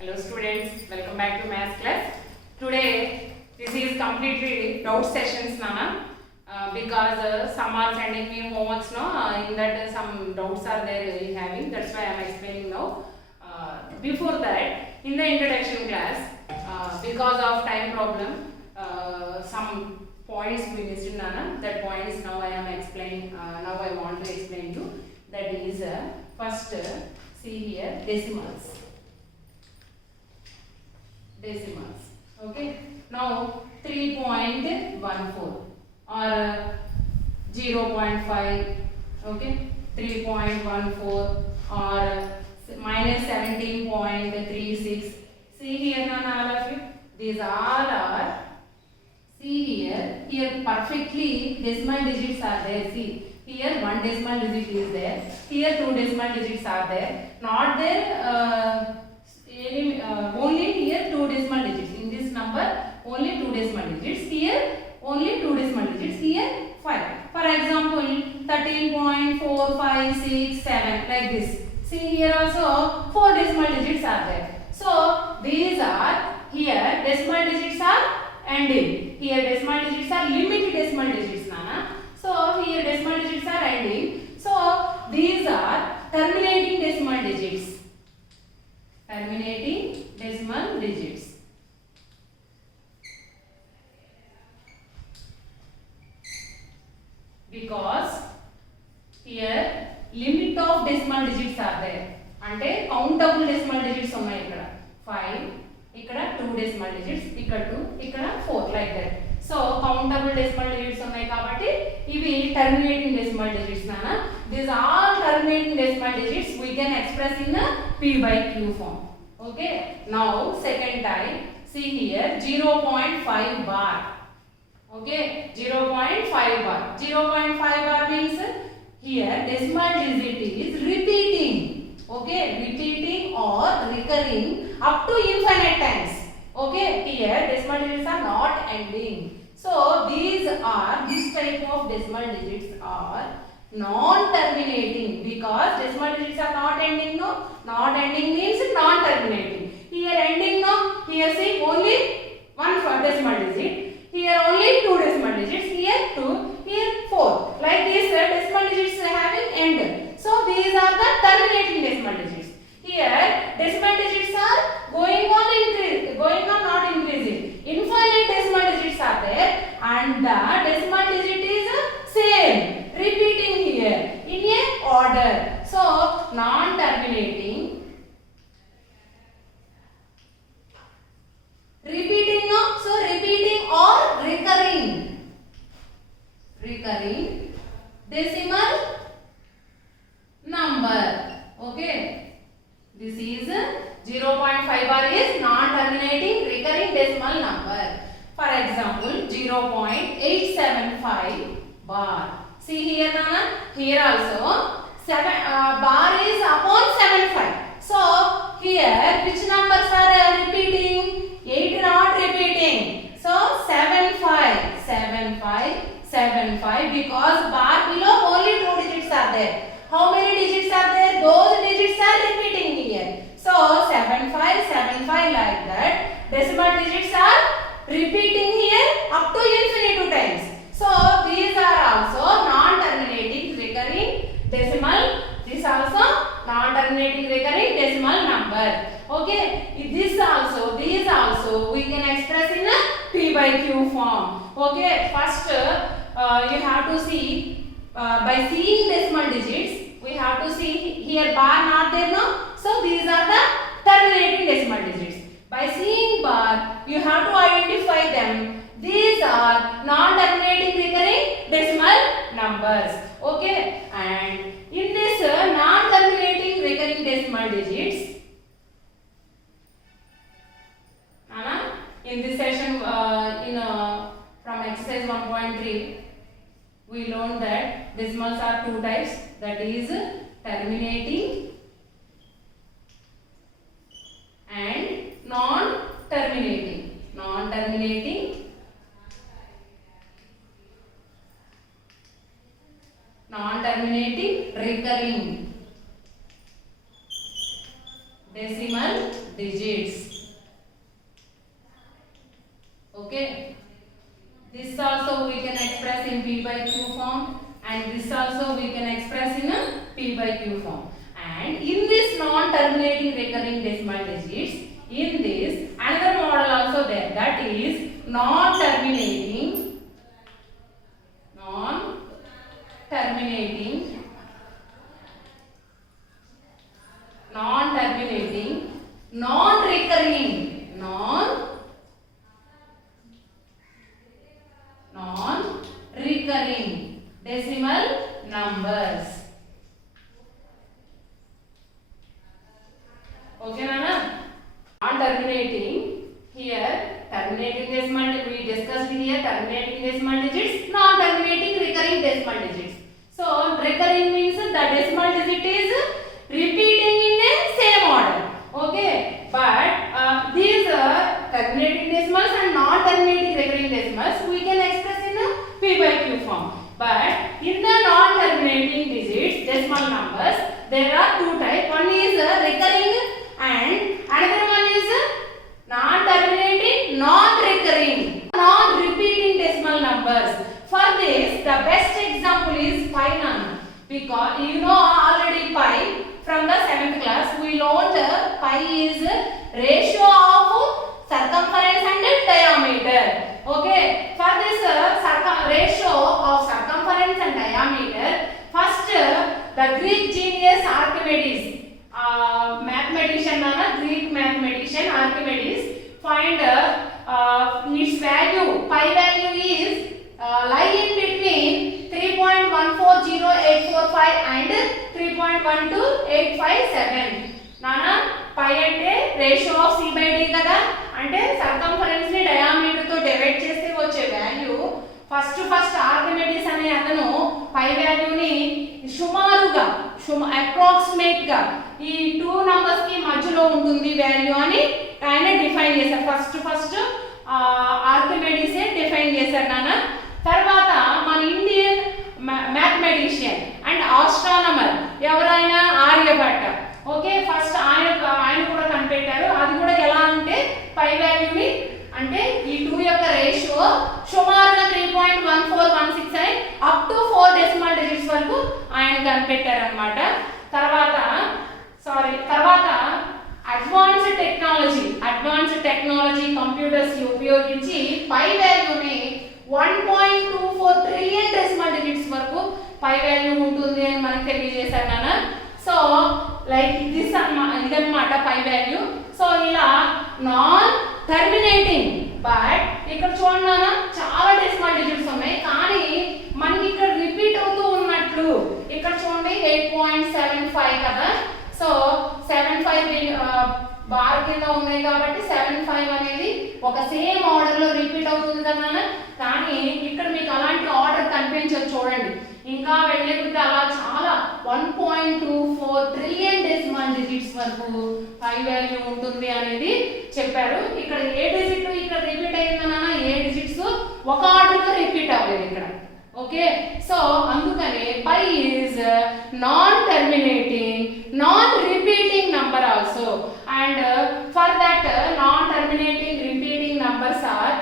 Hello students, welcome back to math class. Today this is completely doubt sessions Nana because some are sending me homeworks now in that some doubts are there having, that's why I am explaining now. Before that, in the introduction class, because of time problem, some points we missed Nana, that points now I am explaining, now I want to explain you. That is first see here decimals. Okay, now 3.14 or 0.5, okay, 3.14 or minus 17.36. See here Nana, all of you, these all are, see here perfectly decimal digits are there. See here one decimal digit is there, here two decimal digits are there, not there only here two decimal digits. In this number only two decimal digits, here only two decimal digits, here 5. For example 13.4567 like this. See here also four decimal digits are there. So these are, here decimal digits are ending, here decimal digits are limited decimal digits Nana. So here decimal digits are ending. So these are terminating decimal digits. Terminating decimal digits. Because here limit of decimal digits are there. Ante countable decimal digits ఉన్నాయి ఇక్కడ 5, ఇక్కడ 2 decimal digits, ఇక్కడ 2, ఇక్కడ 4 like that. So countable decimal digits ఉన్నాయి కాబట్టి ఇవి terminating decimal digits నానా. These all terminating decimal digits we can express in a p by q form. Okay, now second type, see here 0.5 bar. Okay, 0.5 bar. 0.5 bar means here decimal digit is repeating. Okay, repeating or recurring up to infinite times. Okay, here decimal digits are not ending. So these type of decimal digits are non-terminating because decimal digits are not ending. No, not ending means non-terminating. Here ending, no, here see only one decimal digit, here only two decimal digits, here 2, here 4. Like this decimal digits having end. So these are the terminating decimal digits. Here decimal digits are going on not increasing. Infinite decimal digits are there and the decimal digit is same, repeating here in a order. So non-terminating, repeating, no, so repeating or recurring decimal number. Okay, this is 0.5 bar is non-terminating recurring decimal number. For example 0.875 bar. See here Nana, here also 7 bar is upon 75. So here which numbers are repeating? 8 not repeating. So 75 because bar below only 2 digits are there. How many digits are there? Those digits are repeating here. So 75 like that. Decimal digits are repeating here up to infinity times. So these are also non-terminating recurring decimal. This also non-terminating recurring decimal number. Okay, these also we can express in a p by q form. Okay, first you have to see by seeing decimal digits, we have to see here bar not there, no, so these are the terminating decimal digits. By seeing bar you have to identify them. These are non-terminating recurring decimal numbers. Okay, and in this non-terminating recurring decimal digits, in this session from exercise 1.3 we learned that decimals are two types, that is terminating and non-terminating. Non-terminating recurring decimal digits. digits. Okay, this also we can express in p by q form, and this also we can express in a p by q form. And in this non-terminating recurring decimal digits, in this another model also there, that is non-terminating non-terminating non-recurring decimal numbers. Okay, Nana? Non-terminating, here terminating decimal, we discussed here terminating decimal digits, non-terminating recurring decimal digits. So recurring means the decimal digit is repeating in a same order. Okay, but these terminating decimals and non-terminating recurring decimals we can express in a p by q form. But in the non-terminating digits decimal numbers, there are two types. One is recurring and another one is non-terminating non-recurring non-repeating decimal numbers. For this, the best example is pi, because you know already pi from the 7th class. We learned pi is ratio of circumference and diameter. Okay, for this ratio of circumference and diameter, first the Greek genius Archimedes, Greek mathematician Archimedes, find its value. Pi value is lying between 3.140845 and 3.12857. Nana, pi ante ratio of c by d kada, ante circumference ni diameter తో డివైడ్ చేస్తే వచ్చే value first Archimedes అనే అతను పై వాల్యూని సుమారుగా అప్రాక్సిమేట్ గా ఈ two numbers కి మధ్యలో ఉంటుంది వాల్యూ అని ఆయన డిఫైన్ చేశారు. ఫస్ట్ ఆర్కిమెడిస్ డిఫైన్ చేశారు నాన్న. తర్వాత మన ఇండియన్ మ్యాథమెటిషియన్ అండ్ ఆస్ట్రానమర్ ఎవరైనా ఆర్యభట్ట. ఓకే, ఫస్ట్ ఆయన కూడా కనిపెట్టారు. అది కూడా ఎలా అంటే పై వాల్యూని అంటే ఈ 2 యొక్క రేషియో సుమారుగా 3.1416 అని అప్ టు 4 డెసిమల్ డిజిట్స్ వరకు ఆయన కనిపెట్టారు అన్నమాట. తర్వాత అడ్వాన్స్డ్ టెక్నాలజీ కంప్యూటర్స్ ఉపయోగించి పై వాల్యూని 1.24 ట్రిలియన్ డెసిమల్ డిజిట్స్ వరకు పై వాల్యూ ఉంటుంది అని మనకు తెలియజేశారు నాన్న. సో లైక్ ఇదన్నమాట పై వాల్యూ. సో ఇలా నాన్ టర్మినేటింగ్, బట్ ఇక్కడ చూడండి నాన్న చాలా డెసిమల్ డిజిట్స్ ఉన్నాయి, కానీ మనకి ఇక్కడ రిపీట్ అవుతూ ఉన్నట్లు ఇక్కడ చూడండి 8.75 కదా. సో 75 బార్ కింద ఉన్నాయి కాబట్టి 75 అనేది ఒక సేమ్ ఆర్డర్ లో రిపీట్ అవుతుంది కదా నాన్న. కానీ ఇక్కడ మీకు అలాంటి ఆర్డర్ కనిపించదు చూడండి. ఇంకా వెళ్ళేకొద్దీ అలా చాలా 1.24 ట్రిలియన్ డెసిమల్ డిజిట్స్ వరకు పై వాల్యూ ఉంటుంది అనేది చెప్పారు. ఇక్కడ ఏ డిజిట్ ఇక్కడ రిపీట్ అయ్యిందన్న ఏ డిజిట్స్ ఒక ఆర్డర్ లో రిపీట్ అవ్వలేదు ఇక్కడ. ఓకే, సో అందుకనే pi is non terminating non repeating number also. And for that non terminating repeating numbers are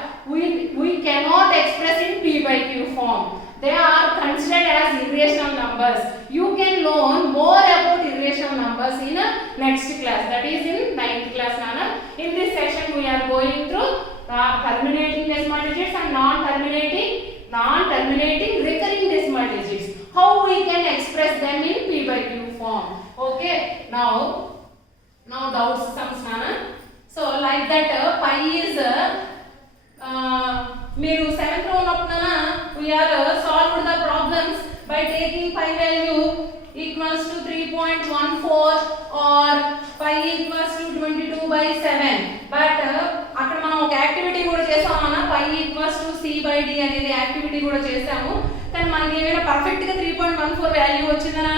we cannot express in p by q form. They are considered as irrational numbers. You can learn more about irrational numbers in a next class, that is in 9th class nana. In this session we are going through terminating decimal digits and non-terminating recurring decimal digits, how we can express them in p by q form. Okay, now doubts comes nana. So like that pi is మీరు 7th లో ఉన్నప్పుడన we are solved the problems by taking pi value equals to 3.14 or pi equals to 22/7. బట్ అక్కడ మనం ఒక యాక్టివిటీ కూడా చేసాం అన్న, pi equals to c by d అనేది యాక్టివిటీ కూడా చేసాము. కానీ మనకి ఏమైనా పర్ఫెక్ట్ గా 3.14 వాల్యూ వచ్చిందనా?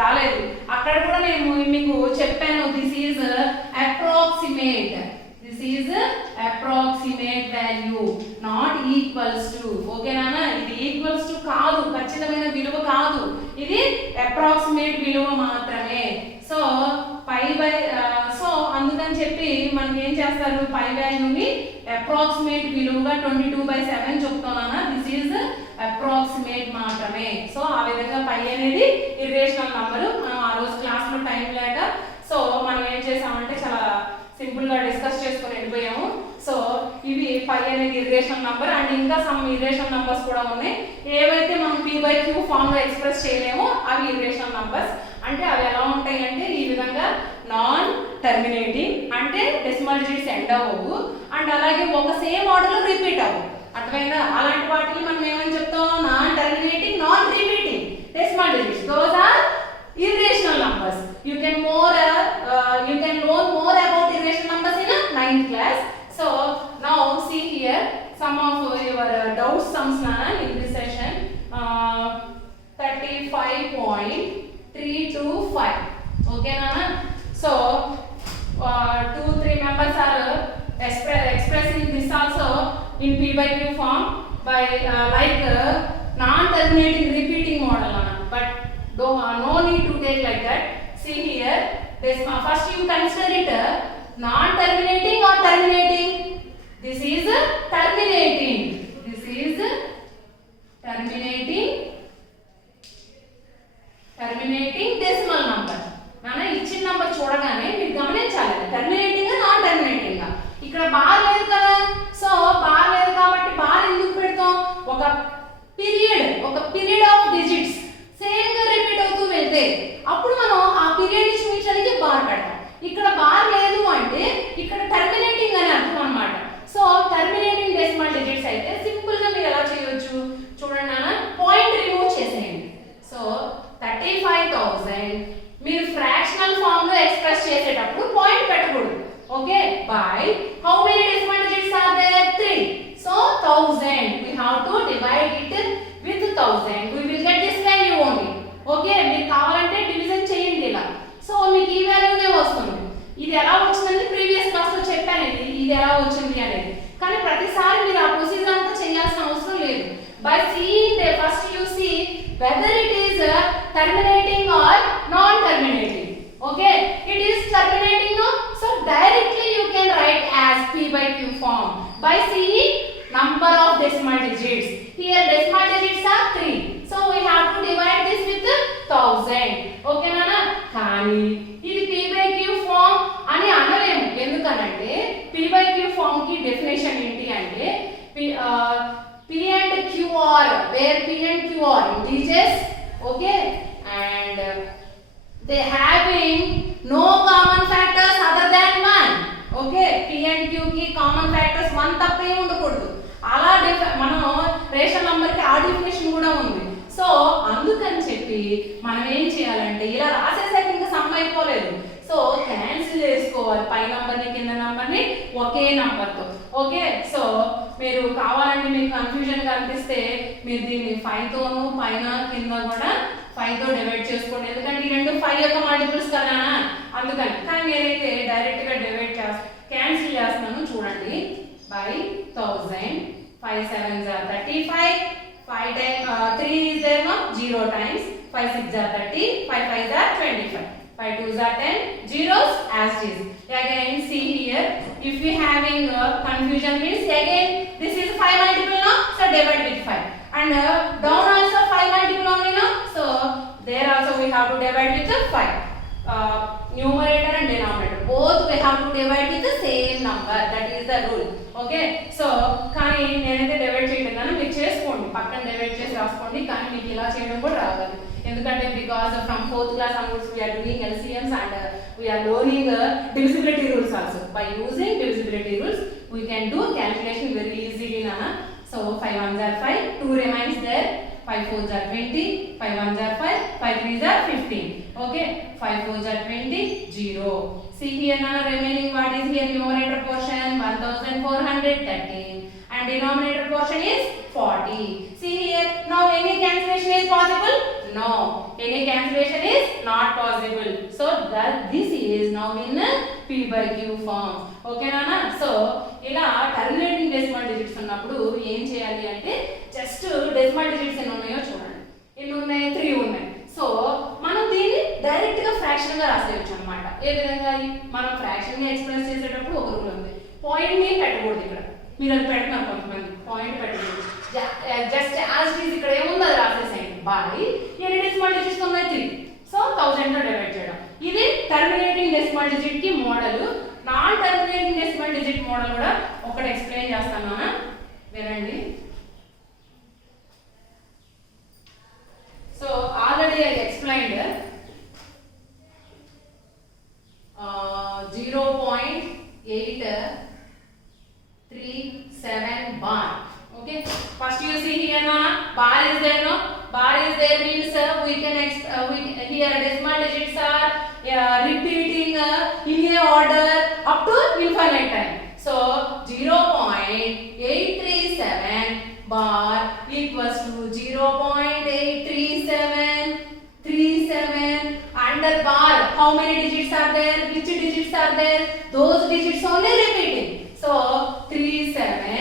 రాలేదు. అక్కడ కూడా నేను మీకు చెప్పాను this is approximate. This is approximate value, not equals to. Okay nana, ఇది equals to కాదు, ఖచ్చితమైన విలువ కాదు, ఇది approximate విలువ మాత్రమే. సో pi by సో అందుకని చెప్పి మనకి ఏం చేస్తారు పై వాల్యూని అప్రాక్సిమేట్ విలువగా 22/7 చెప్తున్నానా దిస్ ఈజ్ అప్రాక్సిమేట్ మాత్రమే సో ఆ విధంగా పై అనేది ఇర్రేషనల్ నంబర్ మనం ఆ రోజు క్లాస్ లో టైం లేక సో మనం ఏం చేసామంటే చాలా సింపుల్ గా డిస్కస్ చేసుకొని వెళ్ళిపోయాము సో ఇవి పై అనేది ఇర్రేషనల్ నంబర్ అండ్ ఇంకా సమ్ ఇర్రేషనల్ నంబర్స్ కూడా ఉన్నాయి ఏవైతే మనం p/q ఫామ్ లో ఎక్స్ప్రెస్ చేయలేమో అవి ఇర్రేషనల్ నంబర్స్ అంటే అవి ఎలా ఉంటాయి అంటే ఈ విధంగా నాన్ టర్మినేటింగ్ అంటే డెసిమల్ డిజిట్స్ ఎండ్ అవ్వవు అండ్ అలాగే ఒక సేమ్ ఆర్డర్ లో రిపీట్ అవ్వవు అర్థమైందా అలాంటి వాటిని మనం ఏమని చెప్తాం non terminating non repeating decimal digits those are irrational numbers you can learn more about irrational numbers in a 9th class so now see here some of your doubt sums in this session 35.325 okay nana so 2-3 members are expressing this also in p/q form by non terminating repeating model nana but no need to take like that see here this first you consider it non terminating or terminating this is terminating decimal number నానా ఇచ్చిన నంబర్ చూడగానే మీరు గమనించాలి terminating non terminating ఇక్కడ బార్ లేదు కదా so bar లేదు కాబట్టి బార్ ఎందుకు పెడతాం ఒక పీరియడ్ ఆఫ్ డిజిట్స్ సేమ్ గా రిపీట్ అవుతూ వెళ్తే అప్పుడు మనం ఆ పీరియడ్ ని చూపించడానికి బార్ పెడతాం ఇక్కడ బార్ లేదు అంటే ఇక్కడ టర్మినేటింగ్ అని అర్థం అన్నమాట సో టర్మినేటింగ్ డెసిమల్ డిజిట్స్ అయితే సింపుల్ గా మీరు ఎలా చేయొచ్చు చూడండి నాన్న పాయింట్ రిమూవ్ చేసేయండి సో 35,000 మీరు ఫ్రాక్షనల్ ఫామ్ లో ఎక్స్ప్రెస్ చేసేటప్పుడు పాయింట్ పెట్టకూడదు okay by how many decimal digits are there 3 so 1000 we have to divide it with 1000 we will get this value only okay మీరు కావాలంటే డివిజన్ చేయండి ఇలా సో మీకు ఈ వాల్యూనే వస్తుంది ఇది ఎలా వచ్చిందని ప్రీవియస్ క్లాస్ లో చెప్పాను ఇది ఎలా వచ్చింది అనేది కానీ ప్రతిసారి మీరు ఆ ప్రొసీజర్ అంతా చేయాల్సిన అవసరం లేదు by seeing the first you see whether it is terminating or non terminating okay it is terminating no so directly you can write as p/q form by seeing number of decimal digits here decimal digits are 3 so we have to divide this with 1000 okay nana కానీ ఇది p/q form అని అనలేము ఎందుకనంటే p/q form కి డెఫినిషన్ ఏంటి అంటే p and q are where p and q are integers okay and they having no common factors other than 1 okay p and q కి common factors 1 తప్పే ఉండకూడదు అలా మనం రేషనల్ నంబర్ కి ఆ డెఫినిషన్ కూడా ఉంది సో అందుకని చెప్పి మనం ఏం చేయాలంటే ఇలా రాసేసాక ఇంకా సమ్ అయిపోలేదు సో క్యాన్సిల్ చేసుకోవాలి పై నంబర్ ని కింద నంబర్ ని ఒకే నంబర్ తో ఓకే సో మీరు కావాలంటే మీకు కన్ఫ్యూజన్ గా అనిపిస్తే మీరు దీన్ని 5 తోను పైన కింద కూడా 5 తో డివైడ్ చేసుకోండి ఎందుకంటే ఈ రెండు 5 యొక్క మల్టిపుల్స్ కదా అందుకని కానీ నేనైతే డైరెక్ట్ గా డివైడ్ క్యాన్సిల్ చేస్తున్నాను చూడండి by 1000 5 7s are 35 5 times 3 is there no 0 times 5 6s are 30 5 5s are 25 5 2s are 10 zeros as it is again see here if we having confusion means again this is 5 multiple now so divide with 5 and down also 5 multiple only now so there also we have to divide with 5 numerator and denominator both we have to divide with the same number that is the rule okay so కానీ నేనైతే డివైడ్ చేయలేను మీరు చేసుకోండి పక్కన డివైడ్ చేసి రాసుకోండి కానీ మీకు ఇలా చేయడం కూడా రావాలి ఎందుకంటే because from 4th class onwards we are doing LCMs and we are learning divisibility rules also by using divisibility rules we can do calculation very easily nana so 5 1s are 5 2 remains there 5 4s are 20 5 1s are 5 5 3s are 15 okay 5 4s are 20 0 see here nana remaining what is here numerator portion 1430 and denominator portion is 40 see here now any cancellation is possible no any cancellation is not possible so that this is now in p/q form okay nana so ila terminating decimal digits ఉన్నప్పుడు ఏం చేయాలి అంటే just decimal digits ఎన్ని ఉన్నాయో చూడండి ఎన్ని ఉన్నాయి 3 ఉన్నాయి సో మనం దీన్ని డైరెక్ట్ గా ఫ్రాక్షన్ గా రాసేయొచ్చు అన్నమాట ఏ విధంగా మనం ఫ్రాక్షన్ ని ఎక్స్ప్రెస్ చేసేటప్పుడు ఒక రూల్ ఉంది. పాయింట్ ని పెట్టకూడదు ఇక్కడ. మీరు అది పెడుతున్నారు కొంతమంది పాయింట్ పెట్టకూడదు. జస్ట్ యాజ్ ఇట్ ఈస్ ఇక్కడ ఏముంది అది రాసేసేయండి. బై ఎన్ని డెసిమల్ డిజిట్స్ ఉన్నాయి 3. సో 1000 తో డివైడ్ చేయడం. ఇది టర్మినేటింగ్ డెసిమల్ డిజిట్ కి model. Non terminating decimal digit model కూడా ఒకటి ఎక్స్ప్లెయిన్ చేస్తాను వినండి. So already I explained 0.837 bar. Okay, first you see here na bar is there, no bar is there means we can here decimal digits are repeating in a order up to infinite time. So 0.837 bar equals to 0.837 under bar. How many digits are there? Which digits are there? Those digits only repeating. So 37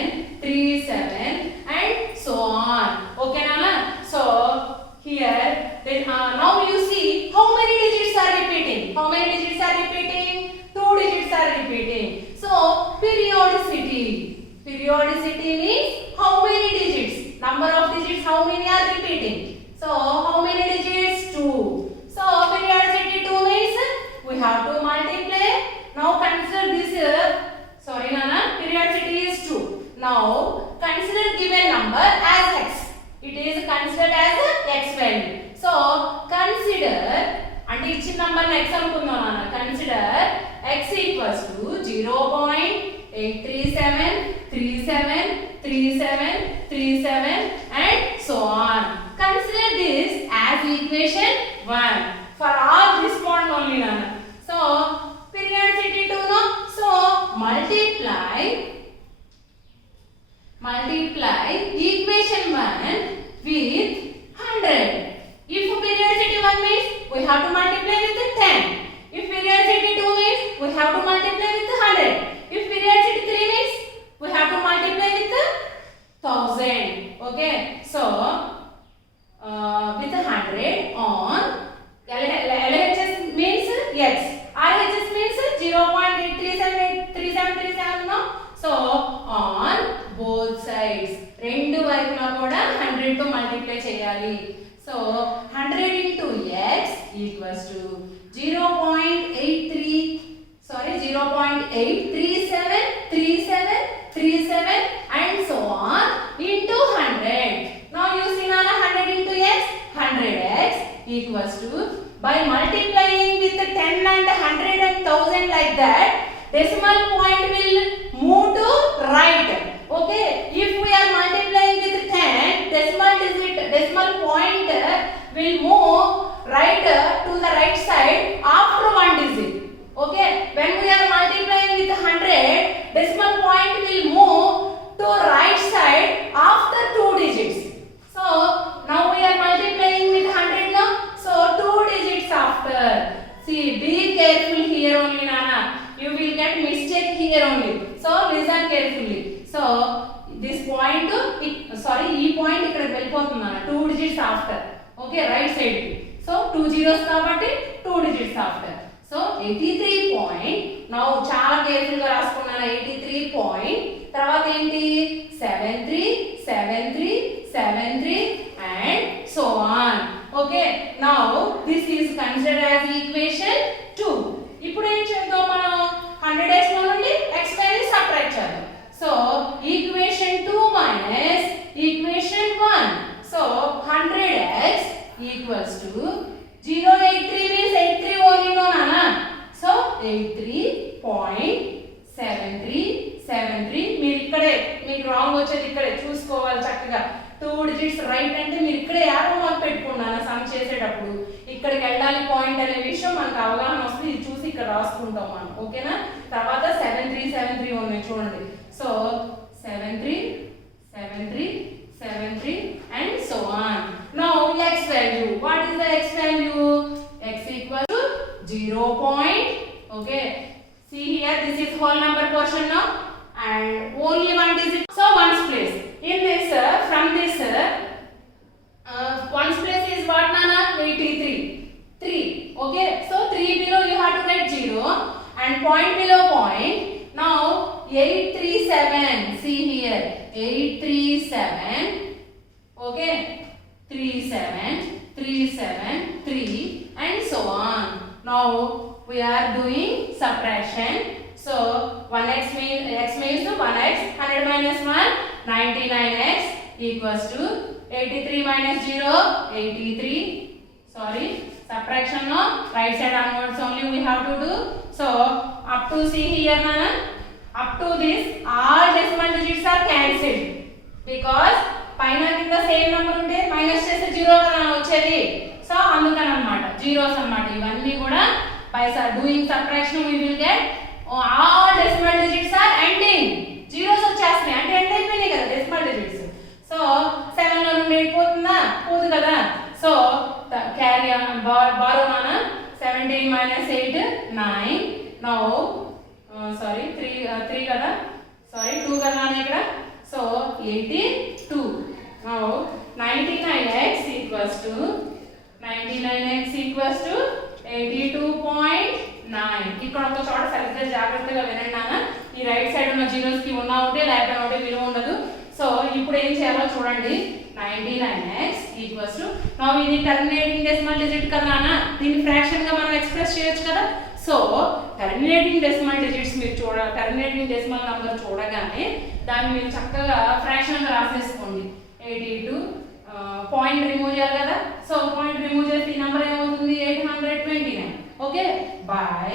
and so on. Okay Nana? So here then now you see how many digits are repeating. How many digits are repeating? 2 digits are repeating. So periodicity means how many digits? Number of digits, how many are repeating? So how many digits? 2. So periodicity 2 means we have to multiply. Now consider this. Sorry Nana, periodicity is 2. Now consider given number as x. It is considered as x value. So consider అంటే ఇచ్చిన number x అనుకుందాం నాన్న. Consider x equals to 0.837 and so on. Consider this as equation 1 for all this point only nana. So periodicity 2 no, so multiply equation 1 with 100. If periodicity 1 means we have to multiply with 10. If periodicity 2 means we have to multiply with 100. If periodicity 3 means we have to multiply with 1000. Okay, so with 100 on LHS means x, RHS means 0.837 no. So on both sides రెండు వైపులా కూడా 100 తో మల్టిప్లై చేయాలి. So 100 into x equals to 0.837 and so on into 100. Now you see Nana 100 into x, 100x equals to, by multiplying with 10 and 100 and 1000 like that, decimal point will move to right. Okay, if we are multiplying with 10, decimal point will move right to the right side after 1 digit. Okay, when we are multiplying with 100, decimal point will move to right side after 2 digits. So now we are multiplying with 100 now, so 2 digits after. See, be careful here only Nana, you will get mistake here only, so listen carefully. So this point ఈ పాయింట్ ఇక్కడికి వెళ్ళిపోతుంది అన్న 2 digits after. Okay, right side కి. సో 2 zeros కాబట్టి 2 digits after. So 83 point, now చాలా కేర్ఫుల్ గా రాసుకున్నాను. 83 పాయింట్ తర్వాత ఏంటి 73 and so on. Okay, now this is considered as equation 2. ఇప్పుడు ఏం చేద్దాం మనం 100x లో నుండి x వాల్యూ సబ్ట్రాక్ట్ చేద్దాం. So equation 2 minus equation 1. So 100x equals to 0.83 means 83 only no nana. So 83.73 మీరు ఇక్కడే, మీకు రాంగ్ వచ్చేది ఇక్కడే చూసుకోవాలి చక్కగా. 2 digits రైట్ అంటే మీరు ఇక్కడే యారో మార్క్ పెట్టుకున్నాను సమ్ చేసేటప్పుడు. ఇక్కడికి వెళ్ళాలి పాయింట్ అనే విషయం మనకు అవగాహన వస్తుంది. ఇది చూసి ఇక్కడ రాసుకుంటాం మనం. ఓకేనా, తర్వాత 73 ఉన్నాయి చూడండి. సో 73 and so on. Now x value, what is the x value? X equal to 0. Okay, see here, this is whole number portion now and only one digit, so ones place. In this from this ones place is what nana? 83. 3. Okay, so 3 below you have to write 0 and point below point. Now 837, see here 837. Okay, 37 37 3 and so on. Now we are doing subtraction. So 1x means 1x, 100 minus 1, 99x equals to 83 minus 0, 83. Sorry, subtraction no, right side onwards only we have to do. So up to see here nana, up to this all decimal digits are cancelled because పైన కింద same number ఉంటే మైనస్ చేస్తే 0 కదా వచ్చేది. సో అందుకని అన్నమాట జీరోస్ అన్నమాట ఇవన్నీ కూడా by doing subtraction we will get all decimal digits are ending. Zeros వచ్చేస్తాయి అంటే ఎండ్ అయిపోయినాయి కదా డెసిమల్ డిజిట్స్. సో 7 లో నుండి 8 పోతుందా, పోదు కదా. సో క్యారీ బారో నానా 17 minus 8 9. నౌ సారీ 3 కదా, సారీ 2 కదా ఇక్కడ. సో 82. Now 99x equals to 82.9. ఇక్కడ ఒక చోట సరిగ్గా జాగ్రత్తగా వినండి నాన్న. ఈ రైట్ సైడ్ ఉన్న జీరోస్ కి ఉన్నా ఉంటే లేకపోతే ఉంటే విలువ ఉండదు. సో ఇప్పుడు ఏం చేయాలో చూడండి. 99x equals to now ఇది టర్మినేటింగ్ డెసిమల్ డిజిట్ కదా నాన్న, దీన్ని ఫ్రాక్షన్ గా మనం ఎక్స్ప్రెస్ చేయొచ్చు కదా. సో టర్మినేటింగ్ డెసిమల్ డిజిట్స్ మీరు టర్మినేటింగ్ డెసిమల్ నంబర్ చూడగానే దాన్ని మీరు చక్కగా ఫ్రాక్షన్ గా రాసేసుకోండి. 82 పాయింట్ రిమూవ్ చేయాలి కదా. సో పాయింట్ రిమూవ్ చేస్తే ఈ నంబర్ ఏమవుతుంది 829. ఓకే, బై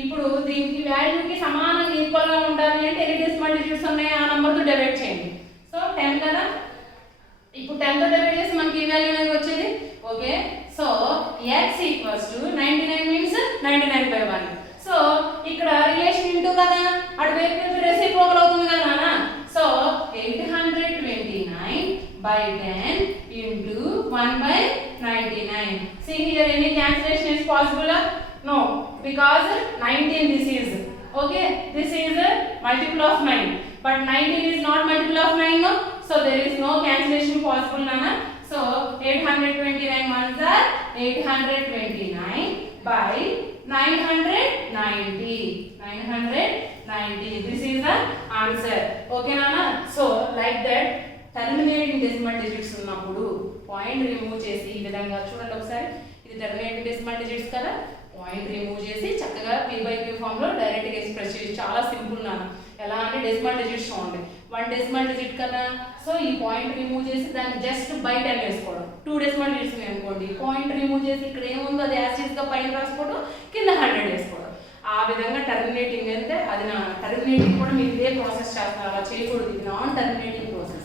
ఇప్పుడు దీనికి వాల్యూకి సమానంగా ఈక్వల్ గా ఉండాలి అంటే ఎన్ని డెసిమల్ డిజిట్స్ ఉన్నాయో ఆ నంబర్ తో డివైడ్ చేయండి. సో 10 కదా, ఇప్పుడు 10 తో డివైడ్ చేస్తే మనకి ఈ వాల్యూ అనేది వచ్చేది. Okay, so x equals to 99 means 99/1. సో ఇక్కడ రిలేషన్ ఇంటూ కదా, అటు వైపు రెసిప్రోకల్ అవుతుంది కదా నాన్న. సో 829/10 into 1/99. See here any cancellation is possible? No, because 19 this is. Okay, this is a multiple of 9. But 19 is not multiple of 9, no? So there is no cancellation possible, Nana. So 829 ones are 829 by 990. 990. This is the answer. Okay, Nana. So like that, terminating decimal digits ఉన్నప్పుడు point remove చేసి ఈ విధంగా చూడండి ఒకసారి. ఇది terminating decimal digits కదా, point remove చేసి చక్కగా p/q ఫామ్ లో డైరెక్ట్ గా ఎక్స్ప్రెస్ చేసి చాలా సింపుల్ నాన్న. ఎలా అంటే డెసిమల్ డిజిట్స్ చూడండి, 1 డెసిమల్ డిజిట్ కదా. సో ఈ పాయింట్ రిమూవ్ చేసి దాన్ని జస్ట్ బై 10 వేసుకోవడం. 2 డెసిమల్ డిజిట్స్ అనుకోండి, పాయింట్ రిమూవ్ చేసి ఇక్కడ ఏముందో అది యాసిడ్స్ గా పైన రాసుకోవడం, కింద 100 వేసుకోవడం. ఆ విధంగా టర్మినేటింగ్ అంటే అది నా టర్మినేటింగ్ కూడా మీరు ఇదే ప్రాసెస్ చేస్తారు, అలా చేయకూడదు. ఇది non terminating process.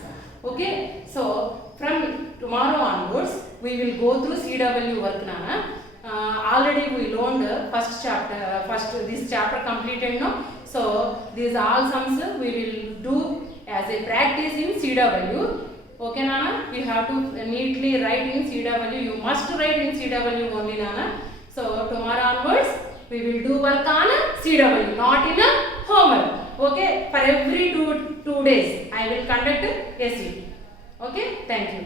Okay, so from tomorrow onwards we will go through CW work nana. Already we learned first chapter, this chapter completed no. So these all sums we will do as a practice in CW. Okay nana, you have to neatly write in CW. You must write in CW only nana. So tomorrow onwards we will do work on CW, not in a homework. Okay, for every two days I will conduct a SE. Okay, thank you.